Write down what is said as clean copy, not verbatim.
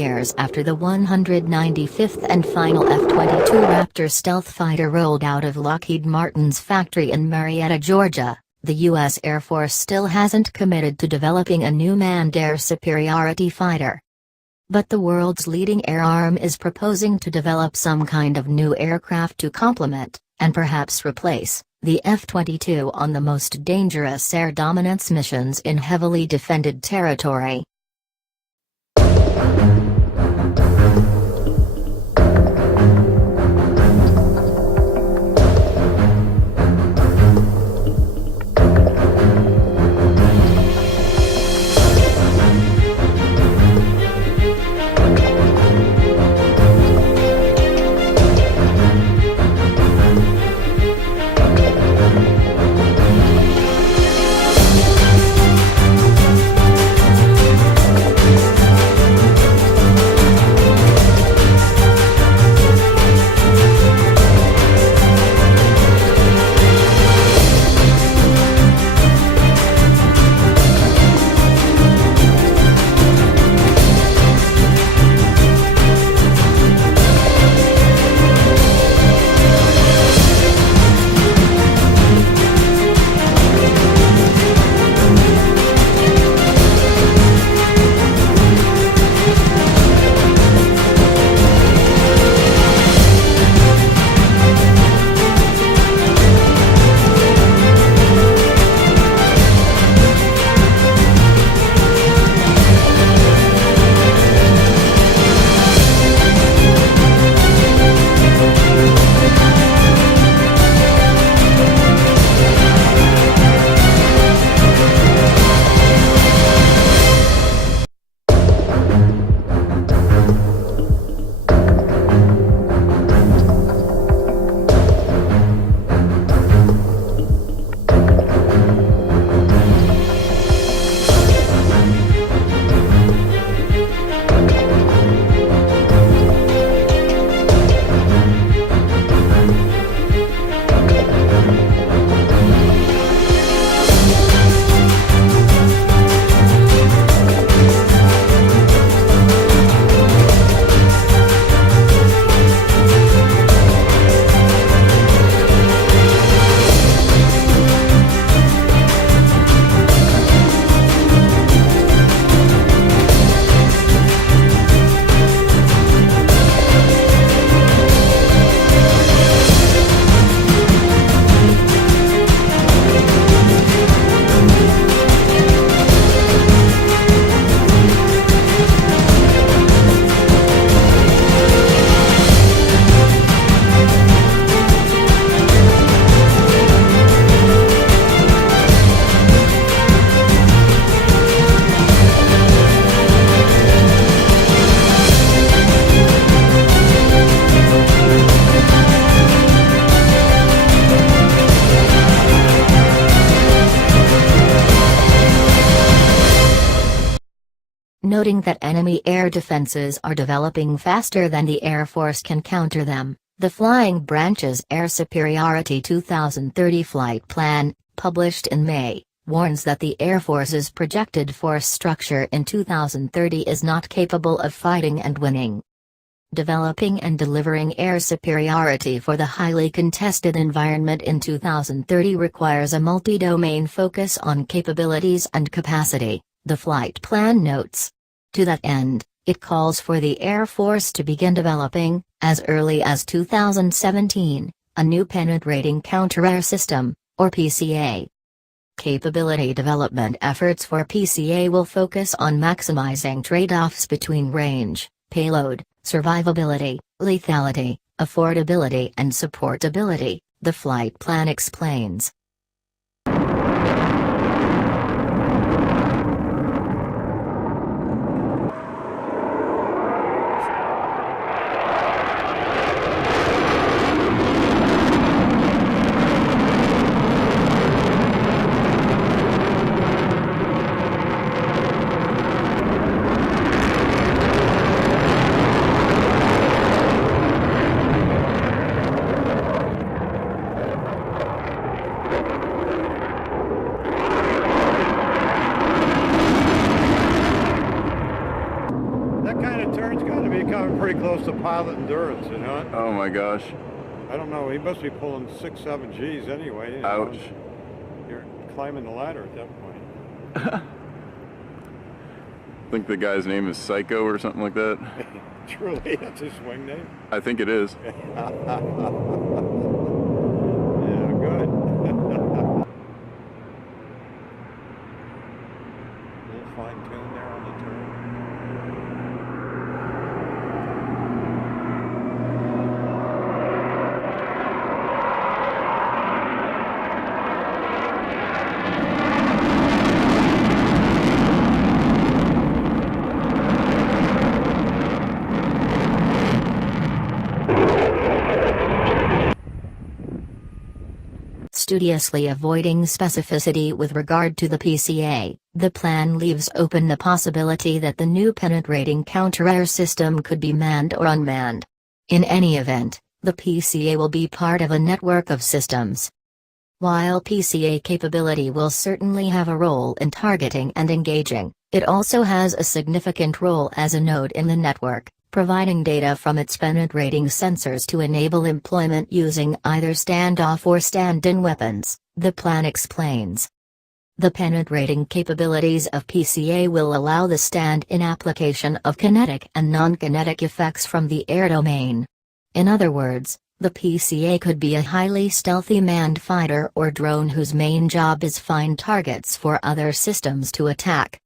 years after the 195th and final F-22 Raptor stealth fighter rolled out of Lockheed Martin's factory in Marietta, Georgia, the U.S. Air Force still hasn't committed to developing a new manned air superiority fighter. But the world's leading air arm is proposing to develop some kind of new aircraft to complement, and perhaps replace, the F-22 on the most dangerous air dominance missions in heavily defended territory. Noting that enemy air defenses are developing faster than the Air Force can counter them, the Flying Branch's Air Superiority 2030 Flight Plan, published in May, warns that the Air Force's projected force structure in 2030 is not capable of fighting and winning. Developing and delivering air superiority for the highly contested environment in 2030 requires a multi-domain focus on capabilities and capacity, the flight plan notes. To that end, it calls for the Air Force to begin developing, as early as 2017, a new penetrating counter-air system, or PCA. Capability development efforts for PCA will focus on maximizing trade-offs between range, payload, survivability, lethality, affordability and supportability, the flight plan explains. close to pilot endurance, you know? Oh my gosh. I don't know. He must be pulling 6, 7 Gs anyway. You know? Ouch. You're climbing the ladder at that point. I think the guy's name is Psycho or something like that. Truly, that's his swing name? I think it is. Yeah, good. A little fine tune there on the turn. Studiously avoiding specificity with regard to the PCA, the plan leaves open the possibility that the new penetrating counter-air system could be manned or unmanned. In any event, the PCA will be part of a network of systems. While PCA capability will certainly have a role in targeting and engaging, it also has a significant role as a node in the network, providing data from its penetrating sensors to enable employment using either standoff or stand-in weapons, the plan explains. The penetrating capabilities of PCA will allow the stand-in application of kinetic and non-kinetic effects from the air domain. In other words, the PCA could be a highly stealthy manned fighter or drone whose main job is find targets for other systems to attack.